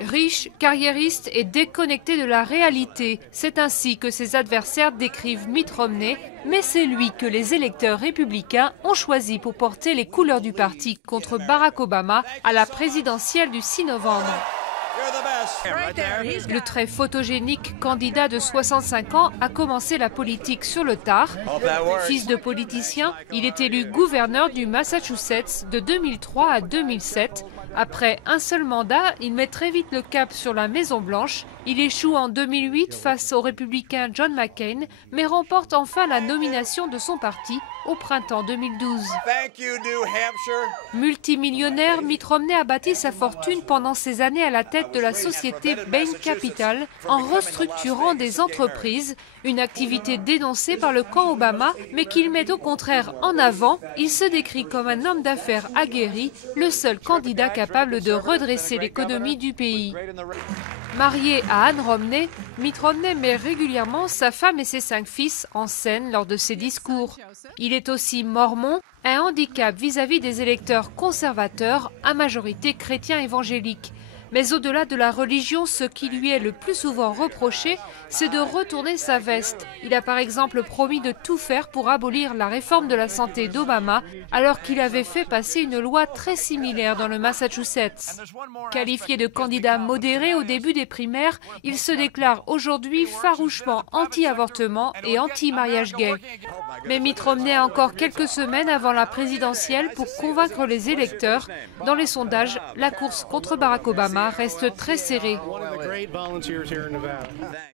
Riche, carriériste et déconnecté de la réalité, c'est ainsi que ses adversaires décrivent Mitt Romney, mais c'est lui que les électeurs républicains ont choisi pour porter les couleurs du parti contre Barack Obama à la présidentielle du 6 novembre. Le très photogénique candidat de 65 ans a commencé la politique sur le tard. Fils de politicien, il est élu gouverneur du Massachusetts de 2003 à 2007. Après un seul mandat, il met très vite le cap sur la Maison-Blanche. Il échoue en 2008 face au républicain John McCain, mais remporte enfin la nomination de son parti au printemps 2012. Multimillionnaire, Mitt Romney a bâti sa fortune pendant ses années à la tête de la société Bain Capital en restructurant des entreprises, une activité dénoncée par le camp Obama, mais qu'il met au contraire en avant. Il se décrit comme un homme d'affaires aguerri, le seul candidat capable de redresser l'économie du pays. Marié à Ann Romney, Mitt Romney met régulièrement sa femme et ses 5 fils en scène lors de ses discours. Il est aussi mormon, un handicap vis-à-vis des électeurs conservateurs, à majorité chrétiens évangéliques. Mais au-delà de la religion, ce qui lui est le plus souvent reproché, c'est de retourner sa veste. Il a par exemple promis de tout faire pour abolir la réforme de la santé d'Obama, alors qu'il avait fait passer une loi très similaire dans le Massachusetts. Qualifié de candidat modéré au début des primaires, il se déclare aujourd'hui farouchement anti-avortement et anti-mariage gay. Mais Mitt Romney a encore quelques semaines avant la présidentielle pour convaincre les électeurs. Dans les sondages, la course contre Barack Obama reste très serrée.